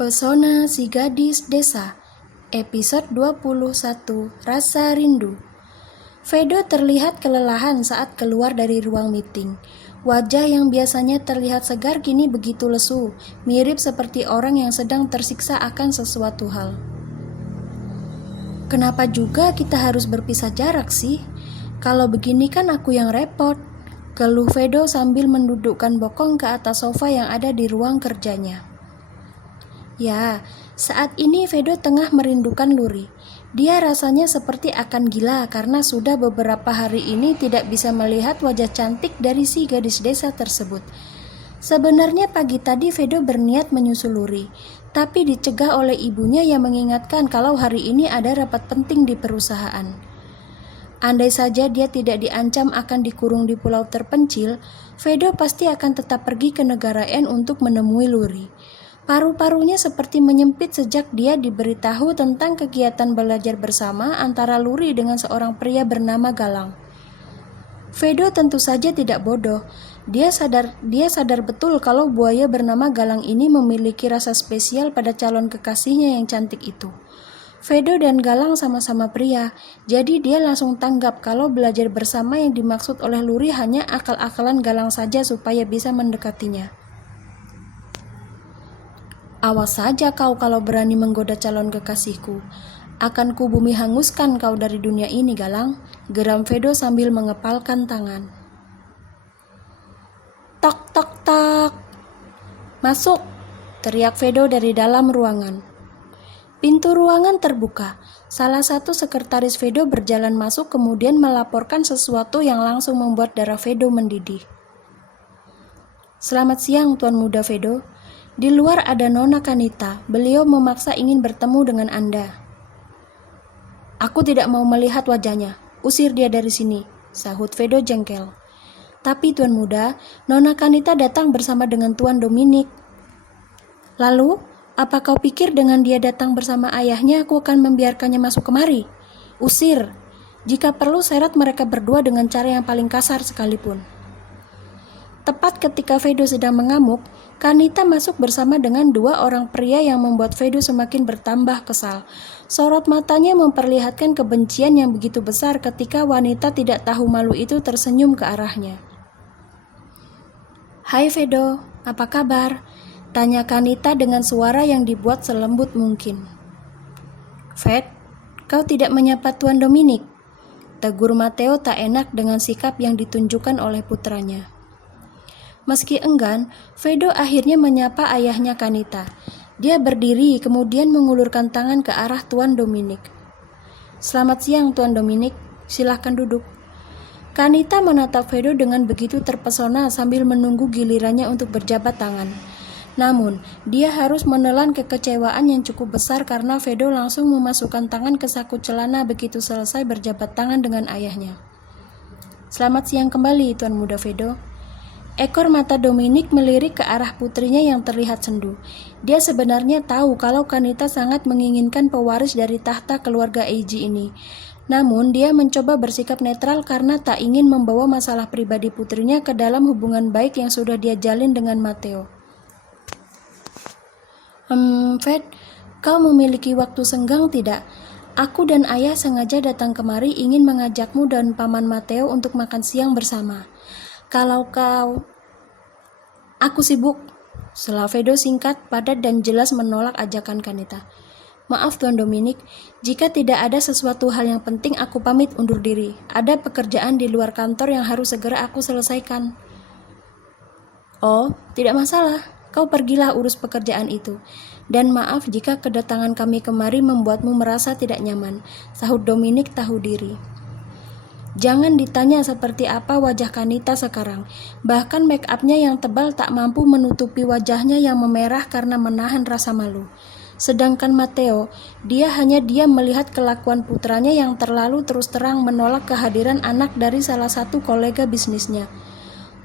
Pesona si Gadis Desa, episode 21, Rasa Rindu. Vedo terlihat kelelahan saat keluar dari ruang meeting. Wajah yang biasanya terlihat segar kini begitu lesu, mirip seperti orang yang sedang tersiksa akan sesuatu hal. Kenapa juga kita harus berpisah jarak sih? Kalau begini kan aku yang repot, keluh Vedo sambil mendudukkan bokong ke atas sofa yang ada di ruang kerjanya. Ya, saat ini Vedo tengah merindukan Luri. Dia rasanya seperti akan gila karena sudah beberapa hari ini tidak bisa melihat wajah cantik dari si gadis desa tersebut. Sebenarnya pagi tadi Vedo berniat menyusul Luri, tapi dicegah oleh ibunya yang mengingatkan kalau hari ini ada rapat penting di perusahaan. Andai saja dia tidak diancam akan dikurung di pulau terpencil, Vedo pasti akan tetap pergi ke negara N untuk menemui Luri. Paru-parunya seperti menyempit sejak dia diberitahu tentang kegiatan belajar bersama antara Luri dengan seorang pria bernama Galang. Vedo tentu saja tidak bodoh. Dia sadar betul kalau buaya bernama Galang ini memiliki rasa spesial pada calon kekasihnya yang cantik itu. Vedo dan Galang sama-sama pria, jadi dia langsung tanggap kalau belajar bersama yang dimaksud oleh Luri hanya akal-akalan Galang saja supaya bisa mendekatinya. Awas saja kau kalau berani menggoda calon kekasihku. Akan ku bumi hanguskan kau dari dunia ini, Galang, geram Vedo sambil mengepalkan tangan. Tok tok tok. Masuk, teriak Vedo dari dalam ruangan. Pintu ruangan terbuka. Salah satu sekretaris Vedo berjalan masuk kemudian melaporkan sesuatu yang langsung membuat darah Vedo mendidih. Selamat siang, Tuan Muda Vedo. Di luar ada Nona Kanita. Beliau memaksa ingin bertemu dengan Anda. Aku tidak mau melihat wajahnya. Usir dia dari sini, sahut Vedo jengkel. Tapi Tuan Muda, Nona Kanita datang bersama dengan Tuan Dominik. Lalu, apa kau pikir dengan dia datang bersama ayahnya aku akan membiarkannya masuk kemari? Usir. Jika perlu seret mereka berdua dengan cara yang paling kasar sekalipun. Tepat ketika Vedo sedang mengamuk, Kanita masuk bersama dengan dua orang pria yang membuat Vedo semakin bertambah kesal. Sorot matanya memperlihatkan kebencian yang begitu besar ketika wanita tidak tahu malu itu tersenyum ke arahnya. Hai Vedo, apa kabar? Tanya Kanita dengan suara yang dibuat selembut mungkin. Ved, kau tidak menyapa Tuan Dominik? Tegur Matteo tak enak dengan sikap yang ditunjukkan oleh putranya. Meski enggan, Vedo akhirnya menyapa ayahnya Kanita. Dia berdiri kemudian mengulurkan tangan ke arah Tuan Dominik. Selamat siang Tuan Dominik, silahkan duduk. Kanita menatap Vedo dengan begitu terpesona sambil menunggu gilirannya untuk berjabat tangan. Namun, dia harus menelan kekecewaan yang cukup besar karena Vedo langsung memasukkan tangan ke saku celana begitu selesai berjabat tangan dengan ayahnya. Selamat siang kembali Tuan Muda Vedo. Ekor mata Dominik melirik ke arah putrinya yang terlihat sendu. Dia sebenarnya tahu kalau Kanita sangat menginginkan pewaris dari tahta keluarga Eiji ini. Namun dia mencoba bersikap netral karena tak ingin membawa masalah pribadi putrinya ke dalam hubungan baik yang sudah dia jalin dengan Matteo. Ved, kau memiliki waktu senggang tidak? Aku dan ayah sengaja datang kemari ingin mengajakmu dan paman Matteo untuk makan siang bersama. Kalau kau... Aku sibuk. Sela Vedo singkat, padat dan jelas menolak ajakan Kanita. Maaf Tuan Dominik, jika tidak ada sesuatu hal yang penting aku pamit undur diri. Ada pekerjaan di luar kantor yang harus segera aku selesaikan. Oh, tidak masalah. Kau pergilah urus pekerjaan itu. Dan maaf jika kedatangan kami kemari membuatmu merasa tidak nyaman, sahut Dominik tahu diri. Jangan ditanya seperti apa wajah Kanita sekarang. Bahkan make up-nya yang tebal tak mampu menutupi wajahnya yang memerah karena menahan rasa malu. Sedangkan Matteo, dia hanya diam melihat kelakuan putranya yang terlalu terus terang menolak kehadiran anak dari salah satu kolega bisnisnya.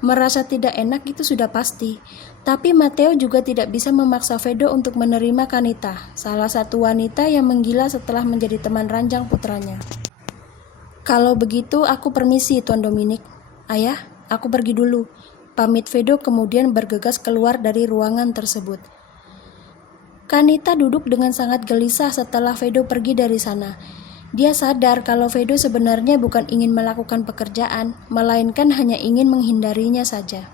Merasa tidak enak itu sudah pasti. Tapi Matteo juga tidak bisa memaksa Vedo untuk menerima Kanita, salah satu wanita yang menggila setelah menjadi teman ranjang putranya. Kalau begitu aku permisi Tuan Dominik. Ayah, aku pergi dulu. Pamit Vedo kemudian bergegas keluar dari ruangan tersebut. Kanita duduk dengan sangat gelisah setelah Vedo pergi dari sana. Dia sadar kalau Vedo sebenarnya bukan ingin melakukan pekerjaan, melainkan hanya ingin menghindarinya saja.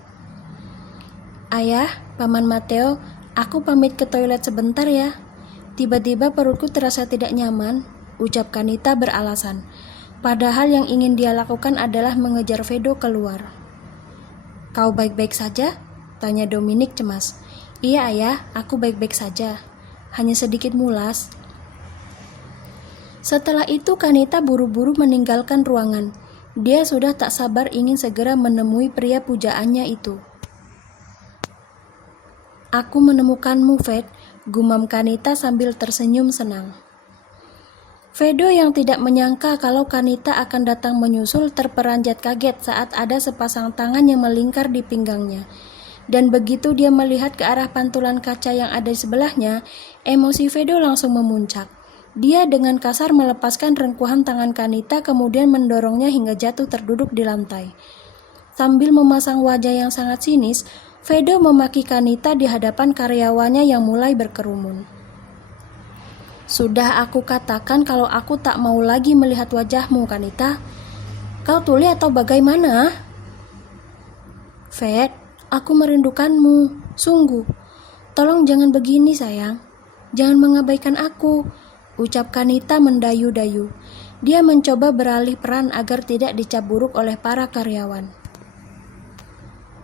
Ayah, Paman Mateo, aku pamit ke toilet sebentar ya. Tiba-tiba perutku terasa tidak nyaman, ucap Kanita beralasan. Padahal yang ingin dia lakukan adalah mengejar Vedo keluar. Kau baik-baik saja? Tanya Dominic cemas. Iya ayah, aku baik-baik saja. Hanya sedikit mulas. Setelah itu Kanita buru-buru meninggalkan ruangan. Dia sudah tak sabar ingin segera menemui pria pujaannya itu. Aku menemukanmu, Ved, gumam Kanita sambil tersenyum senang. Vedo yang tidak menyangka kalau Kanita akan datang menyusul terperanjat kaget saat ada sepasang tangan yang melingkar di pinggangnya. Dan begitu dia melihat ke arah pantulan kaca yang ada di sebelahnya, emosi Vedo langsung memuncak. Dia dengan kasar melepaskan rengkuhan tangan Kanita kemudian mendorongnya hingga jatuh terduduk di lantai. Sambil memasang wajah yang sangat sinis, Vedo memaki Kanita di hadapan karyawannya yang mulai berkerumun. Sudah aku katakan kalau aku tak mau lagi melihat wajahmu, Kanita. Kau tuli atau bagaimana? Ved, aku merindukanmu, sungguh. Tolong jangan begini sayang, jangan mengabaikan aku, ucap Kanita mendayu-dayu. Dia mencoba beralih peran agar tidak dicap buruk oleh para karyawan.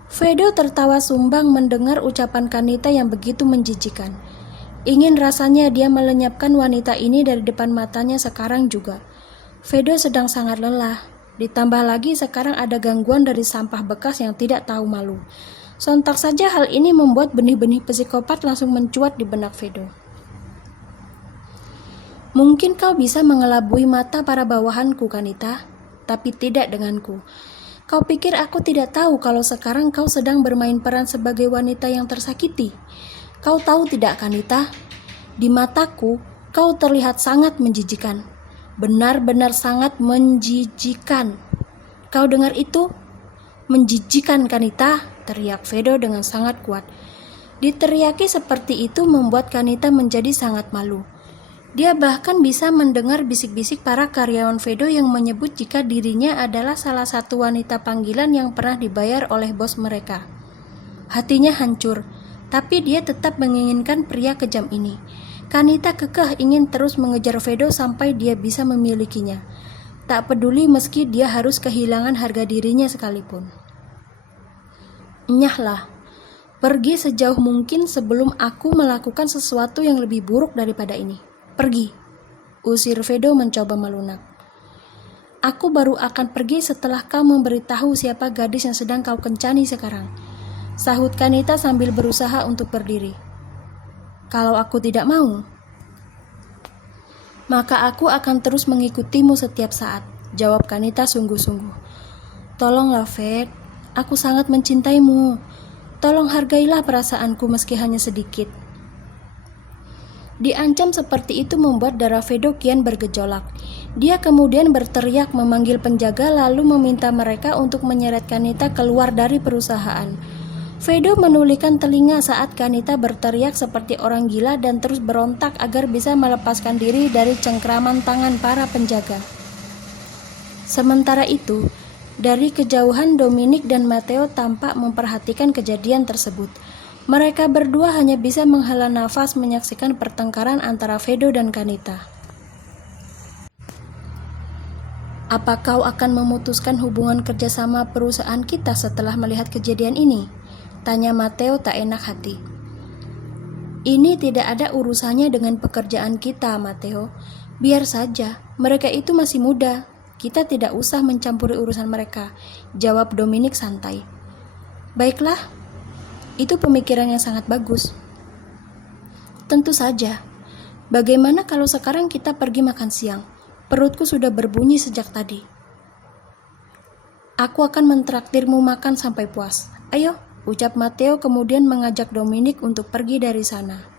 Vedo tertawa sumbang mendengar ucapan Kanita yang begitu menjijikan. Ingin rasanya dia melenyapkan wanita ini dari depan matanya sekarang juga. Vedo sedang sangat lelah, ditambah lagi sekarang ada gangguan dari sampah bekas yang tidak tahu malu. Sontak saja hal ini membuat benih-benih psikopat langsung mencuat di benak Vedo. Mungkin kau bisa mengelabui mata para bawahanku, Kanita, tapi tidak denganku. Kau pikir aku tidak tahu kalau sekarang kau sedang bermain peran sebagai wanita yang tersakiti? Kau tahu tidak, Kanita? Di mataku, kau terlihat sangat menjijikan. Benar-benar sangat menjijikan. Kau dengar itu? Menjijikan, Kanita, teriak Vedo dengan sangat kuat. Diteriaki seperti itu membuat Kanita menjadi sangat malu. Dia bahkan bisa mendengar bisik-bisik para karyawan Vedo yang menyebut jika dirinya adalah salah satu wanita panggilan yang pernah dibayar oleh bos mereka. Hatinya hancur, tapi dia tetap menginginkan pria kejam ini. Kanita kekeh ingin terus mengejar Vedo sampai dia bisa memilikinya. Tak peduli meski dia harus kehilangan harga dirinya sekalipun. Nyahlah, pergi sejauh mungkin sebelum aku melakukan sesuatu yang lebih buruk daripada ini. Pergi, usir Vedo mencoba melunak. Aku baru akan pergi setelah kau memberitahu siapa gadis yang sedang kau kencani sekarang, sahut Kanita sambil berusaha untuk berdiri. Kalau aku tidak mau, maka aku akan terus mengikutimu setiap saat, jawab Kanita sungguh-sungguh. Tolonglah, Ved, aku sangat mencintaimu. Tolong hargailah perasaanku meski hanya sedikit. Diancam seperti itu membuat darah Vedo kian bergejolak. Dia kemudian berteriak memanggil penjaga lalu meminta mereka untuk menyeret Kanita keluar dari perusahaan. Vedo menulikan telinga saat Kanita berteriak seperti orang gila dan terus berontak agar bisa melepaskan diri dari cengkraman tangan para penjaga. Sementara itu, dari kejauhan Dominic dan Mateo tampak memperhatikan kejadian tersebut. Mereka berdua hanya bisa menghela nafas menyaksikan pertengkaran antara Vedo dan Kanita. Apa kau akan memutuskan hubungan kerjasama perusahaan kita setelah melihat kejadian ini? Tanya Mateo tak enak hati. Ini tidak ada urusannya dengan pekerjaan kita, Mateo. Biar saja, mereka itu masih muda. Kita tidak usah mencampuri urusan mereka, jawab Dominic santai. Baiklah, itu pemikiran yang sangat bagus. Tentu saja. Bagaimana kalau sekarang kita pergi makan siang? Perutku sudah berbunyi sejak tadi. Aku akan mentraktirmu makan sampai puas. Ayo, ucap Mateo kemudian mengajak Dominic untuk pergi dari sana.